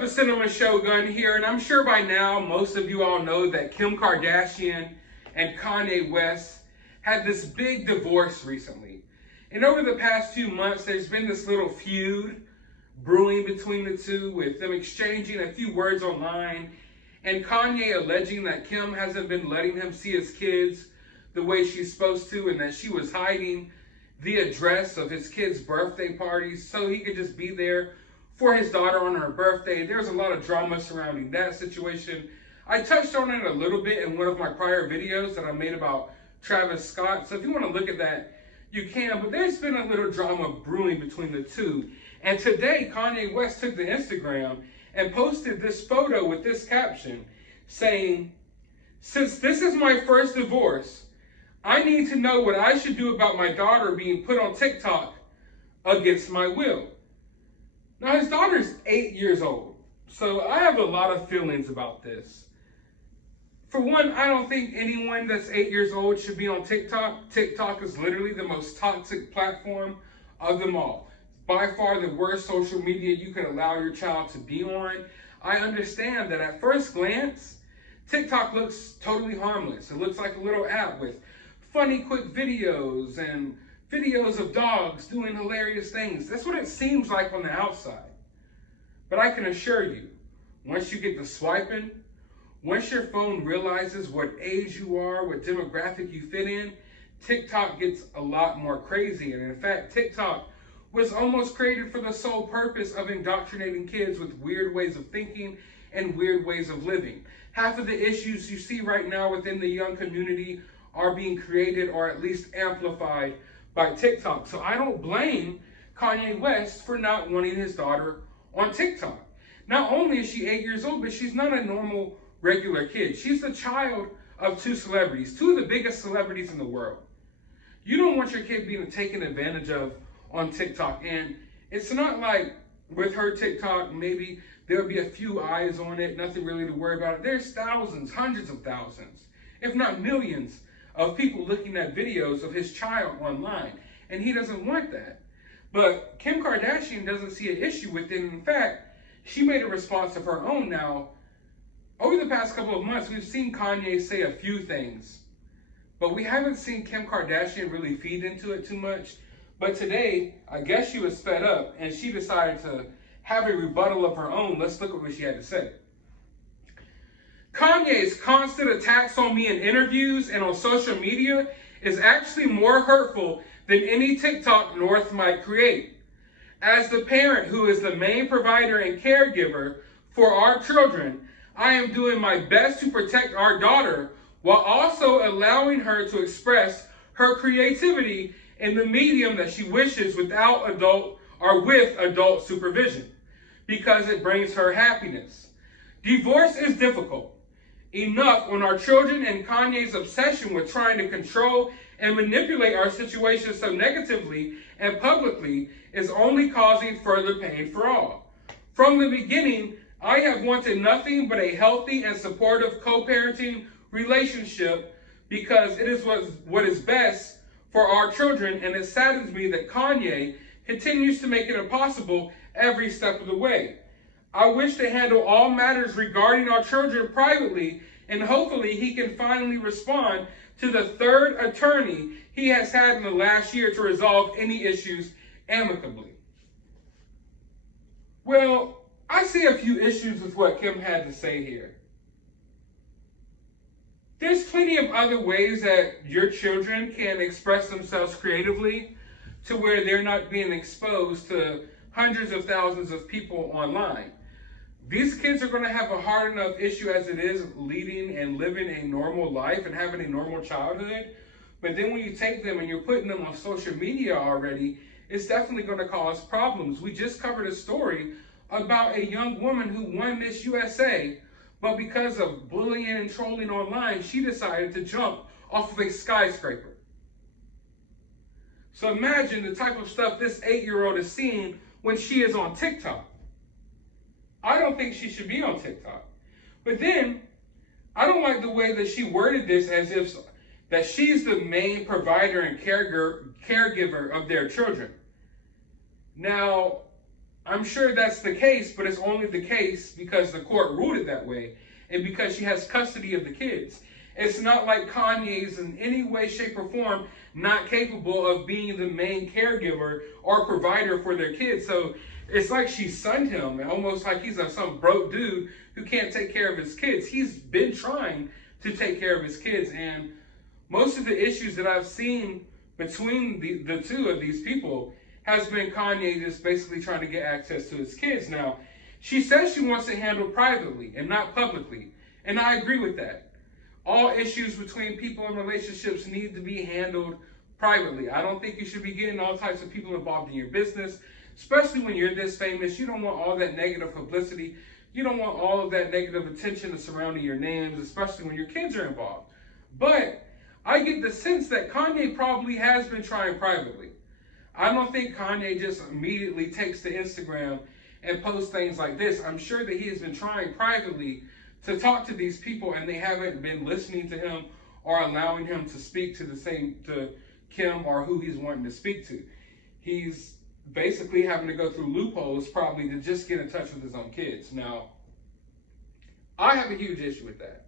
up, it's Cinema Shogun here, and I'm sure by now most of you all know that Kim Kardashian and Kanye West had this big divorce recently. And over the past few months, there's been this little feud brewing between the two, with them exchanging a few words online, and Kanye alleging that Kim hasn't been letting him see his kids the way she's supposed to, and that she was hiding the address of his kids' birthday parties so he could just be there for his daughter on her birthday. There's a lot of drama surrounding that situation. I touched on it a little bit in one of my prior videos that I made about Travis Scott. So if you want to look at that, you can. But there's been a little drama brewing between the two. And today, Kanye West took to Instagram and posted this photo with this caption saying, "Since this is my first divorce, I need to know what I should do about my daughter being put on TikTok against my will." Now, his daughter's 8 years old, so I have a lot of feelings about this. For one, I don't think anyone that's 8 years old should be on TikTok. TikTok is literally the most toxic platform of them all. By far the worst social media you can allow your child to be on. I understand that at first glance, TikTok looks totally harmless. It looks like a little app with funny, quick videos and videos of dogs doing hilarious things. That's what it seems like on the outside. But I can assure you, once you get to swiping, once your phone realizes what age you are, what demographic you fit in, TikTok gets a lot more crazy. And in fact, TikTok was almost created for the sole purpose of indoctrinating kids with weird ways of thinking and weird ways of living. Half of the issues you see right now within the young community are being created or at least amplified by TikTok. So I don't blame Kanye West for not wanting his daughter on TikTok. Not only is she 8 years old, but she's not a normal, regular kid. She's the child of two celebrities, two of the biggest celebrities in the world. You don't want your kid being taken advantage of on TikTok. And it's not like with her TikTok, maybe there'll be a few eyes on it, nothing really to worry about. There's thousands, hundreds of thousands, if not millions, of people looking at videos of his child online, and he doesn't want that. But Kim Kardashian doesn't see an issue with it. In fact, she made a response of her own. Now, over the past couple of months, we've seen Kanye say a few things, but we haven't seen Kim Kardashian really feed into it too much. But today, I guess she was fed up, and she decided to have a rebuttal of her own. Let's look at what she had to say. "Kanye's constant attacks on me in interviews and on social media is actually more hurtful than any TikTok North might create. As the parent who is the main provider and caregiver for our children, I am doing my best to protect our daughter while also allowing her to express her creativity in the medium that she wishes without adult or with adult supervision, because it brings her happiness. Divorce is difficult enough when our children and Kanye's obsession with trying to control and manipulate our situation so negatively and publicly is only causing further pain for all. From the beginning, I have wanted nothing but a healthy and supportive co-parenting relationship because it is what is best for our children, and it saddens me that Kanye continues to make it impossible every step of the way. I wish to handle all matters regarding our children privately, and hopefully he can finally respond to the third attorney he has had in the last year to resolve any issues amicably." Well, I see a few issues with what Kim had to say here. There's plenty of other ways that your children can express themselves creatively to where they're not being exposed to hundreds of thousands of people online. These kids are going to have a hard enough issue as it is leading and living a normal life and having a normal childhood. But then when you take them and you're putting them on social media already, it's definitely going to cause problems. We just covered a story about a young woman who won Miss USA, but because of bullying and trolling online, she decided to jump off of a skyscraper. So imagine the type of stuff this 8-year-old is seeing when she is on TikTok. I don't think she should be on TikTok. But then, I don't like the way that she worded this as if that she's the main provider and caregiver of their children. Now, I'm sure that's the case, but it's only the case because the court ruled it that way and because she has custody of the kids. It's not like Kanye's in any way, shape, or form not capable of being the main caregiver or provider for their kids. So it's like she sunned him, almost like he's some broke dude who can't take care of his kids. He's been trying to take care of his kids, and most of the issues that I've seen between the two of these people has been Kanye just basically trying to get access to his kids. Now, she says she wants it handled privately and not publicly, and I agree with that. All issues between people in relationships need to be handled privately. I don't think you should be getting all types of people involved in your business, especially when you're this famous. You don't want all that negative publicity. You don't want all of that negative attention surrounding your names, especially when your kids are involved. But I get the sense that Kanye probably has been trying privately. I don't think Kanye just immediately takes to Instagram and posts things like this. I'm sure that he has been trying privately to talk to these people, and they haven't been listening to him or allowing him to speak to Kim or who he's wanting to speak to. He's basically having to go through loopholes probably to just get in touch with his own kids. Now, I have a huge issue with that.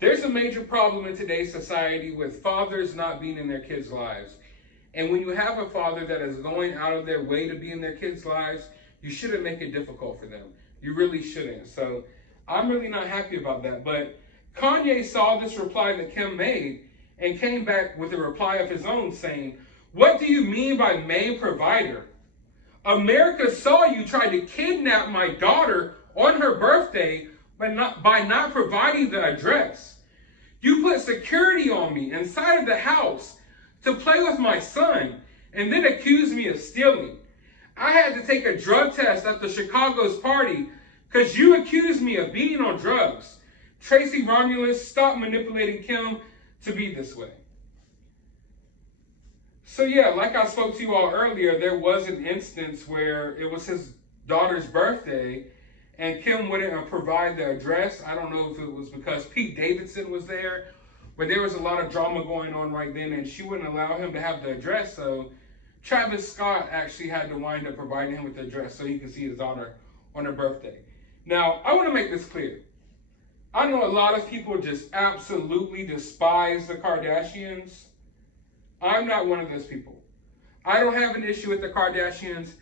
There's a major problem in today's society with fathers not being in their kids' lives. And when you have a father that is going out of their way to be in their kids' lives, you shouldn't make it difficult for them. You really shouldn't. So I'm really not happy about that. But Kanye saw this reply that Kim made and came back with a reply of his own saying, "What do you mean by main provider? America saw you try to kidnap my daughter on her birthday by not providing the address. You put security on me inside of the house to play with my son and then accuse me of stealing. I had to take a drug test at the Chicago's party because you accused me of being on drugs. Tracy Romulus, stop manipulating Kim to be this way." So yeah, like I spoke to you all earlier, there was an instance where it was his daughter's birthday and Kim wouldn't provide the address. I don't know if it was because Pete Davidson was there, but there was a lot of drama going on right then and she wouldn't allow him to have the address. So Travis Scott actually had to wind up providing him with the address so he could see his daughter on her birthday. Now, I want to make this clear. I know a lot of people just absolutely despise the Kardashians. I'm not one of those people. I don't have an issue with the Kardashians.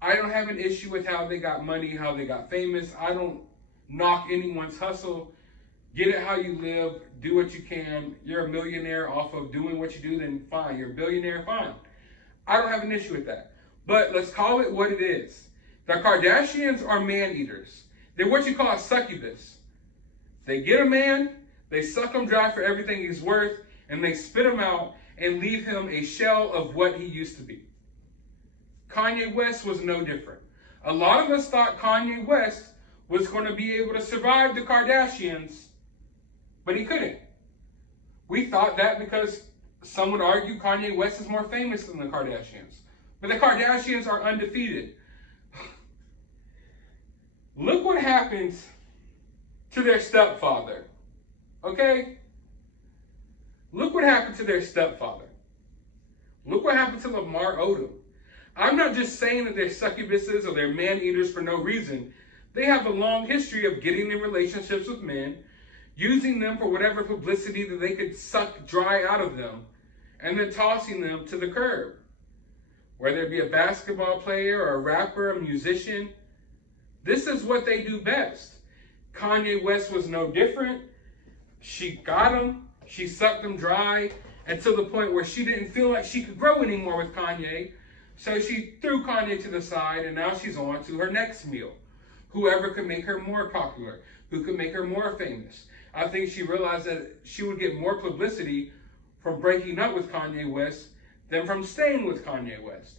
I don't have an issue with how they got money, how they got famous. I don't knock anyone's hustle. Get it how you live. Do what you can. You're a millionaire off of doing what you do, then fine. You're a billionaire, fine. I don't have an issue with that. But let's call it what it is. The Kardashians are man-eaters. They're what you call a succubus. They get a man, they suck him dry for everything he's worth, and they spit him out and leave him a shell of what he used to be. Kanye West was no different. A lot of us thought Kanye West was going to be able to survive the Kardashians, but he couldn't. We thought that because some would argue Kanye West is more famous than the Kardashians. But the Kardashians are undefeated. Look what happens to their stepfather. Okay? Look what happened to their stepfather. Look what happened to Lamar Odom. I'm not just saying that they're succubuses or they're man-eaters for no reason. They have a long history of getting in relationships with men, using them for whatever publicity that they could suck dry out of them, and then tossing them to the curb. Whether it be a basketball player or a rapper, a musician, this is what they do best. Kanye West was no different. She got him. She sucked him dry until the point where she didn't feel like she could grow anymore with Kanye. So she threw Kanye to the side, and now she's on to her next meal. Whoever could make her more popular, who could make her more famous. I think she realized that she would get more publicity from breaking up with Kanye West than from staying with Kanye West.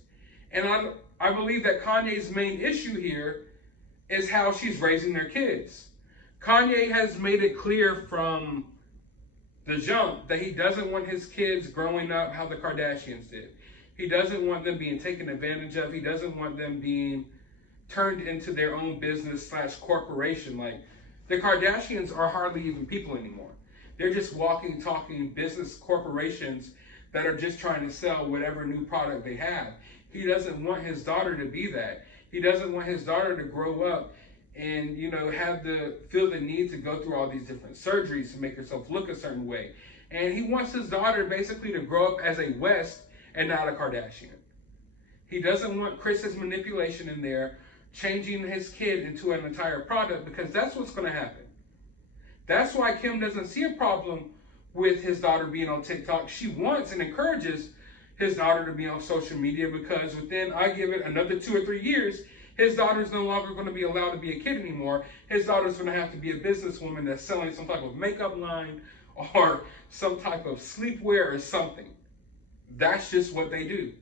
And I believe that Kanye's main issue here is how she's raising their kids. Kanye has made it clear from the jump that he doesn't want his kids growing up how the Kardashians did. He doesn't want them being taken advantage of. He doesn't want them being turned into their own business / corporation. Like, the Kardashians are hardly even people anymore. They're just walking, talking business corporations that are just trying to sell whatever new product they have. He doesn't want his daughter to be that. He doesn't want his daughter to grow up and, feel the need to go through all these different surgeries to make herself look a certain way. And he wants his daughter basically to grow up as a West and not a Kardashian. He doesn't want Chris's manipulation in there, changing his kid into an entire product, because that's what's going to happen. That's why Kim doesn't see a problem with his daughter being on TikTok. She wants and encourages his daughter to be on social media, because within, I give it another 2 or 3 years, his daughter's no longer going to be allowed to be a kid anymore. His daughter's going to have to be a businesswoman that's selling some type of makeup line or some type of sleepwear or something. That's just what they do.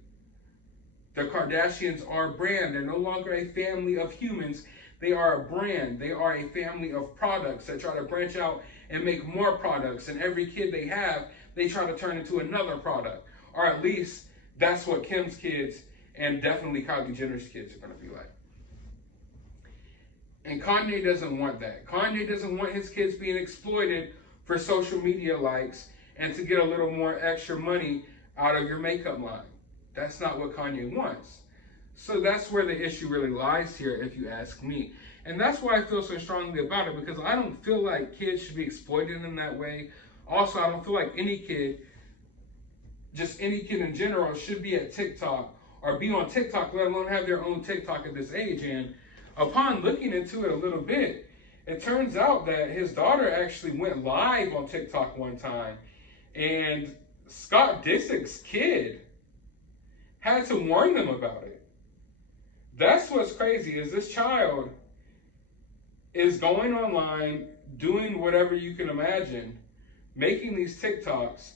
The Kardashians are a brand. They're no longer a family of humans. They are a brand. They are a family of products that try to branch out and make more products. And every kid they have, they try to turn into another product. Or at least that's what Kim's kids and definitely Kylie Jenner's kids are going to be like. And Kanye doesn't want that. Kanye doesn't want his kids being exploited for social media likes and to get a little more extra money out of your makeup line. That's not what Kanye wants. So that's where the issue really lies here, if you ask me. And that's why I feel so strongly about it, because I don't feel like kids should be exploited in that way. Also, I don't feel like any kid, just any kid in general, should be at TikTok or be on TikTok, let alone have their own TikTok at this age. And upon looking into it a little bit, it turns out that his daughter actually went live on TikTok one time, and Scott Disick's kid had to warn them about it. That's what's crazy, is this child is going online, doing whatever you can imagine, making these TikToks.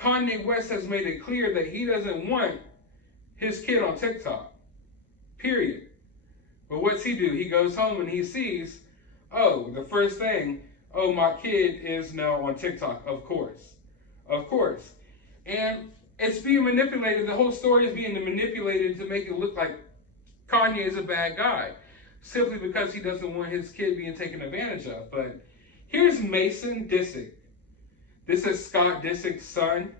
Kanye West has made it clear that he doesn't want his kid on TikTok, period. But what's he do? He goes home and he sees, oh, the first thing, oh, my kid is now on TikTok, of course. Of course. And it's being manipulated. The whole story is being manipulated to make it look like Kanye is a bad guy, simply because he doesn't want his kid being taken advantage of. But here's Mason Disick. This is Scott Disick's son.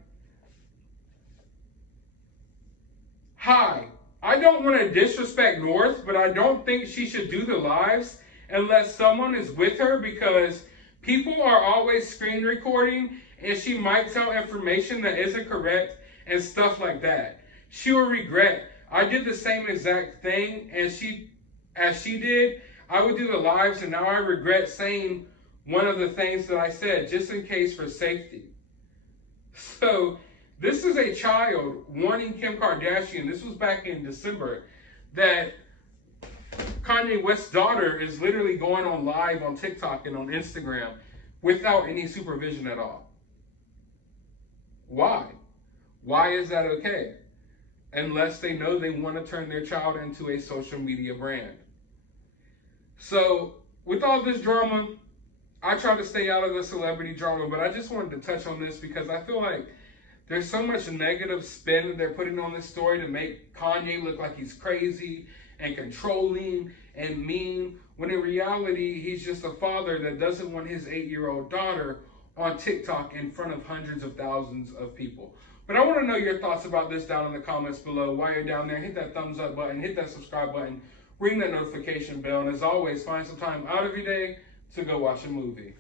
Hi, I don't want to disrespect North, but I don't think she should do the lives unless someone is with her, because people are always screen recording and she might tell information that isn't correct and stuff like that. She will regret. I did the same exact thing as she did. I would do the lives, and now I regret saying one of the things that I said, just in case for safety. So this is a child warning Kim Kardashian. This was back in December, that Kanye West's daughter is literally going on live on TikTok and on Instagram without any supervision at all. Why? Why is that okay? Unless they know they want to turn their child into a social media brand. So with all this drama, I try to stay out of the celebrity drama, but I just wanted to touch on this because I feel like there's so much negative spin that they're putting on this story to make Kanye look like he's crazy and controlling and mean, when in reality, he's just a father that doesn't want his 8-year-old daughter on TikTok in front of hundreds of thousands of people. But I want to know your thoughts about this down in the comments below. While you're down there, hit that thumbs up button, hit that subscribe button, ring that notification bell, and as always, find some time out of your day to go watch a movie.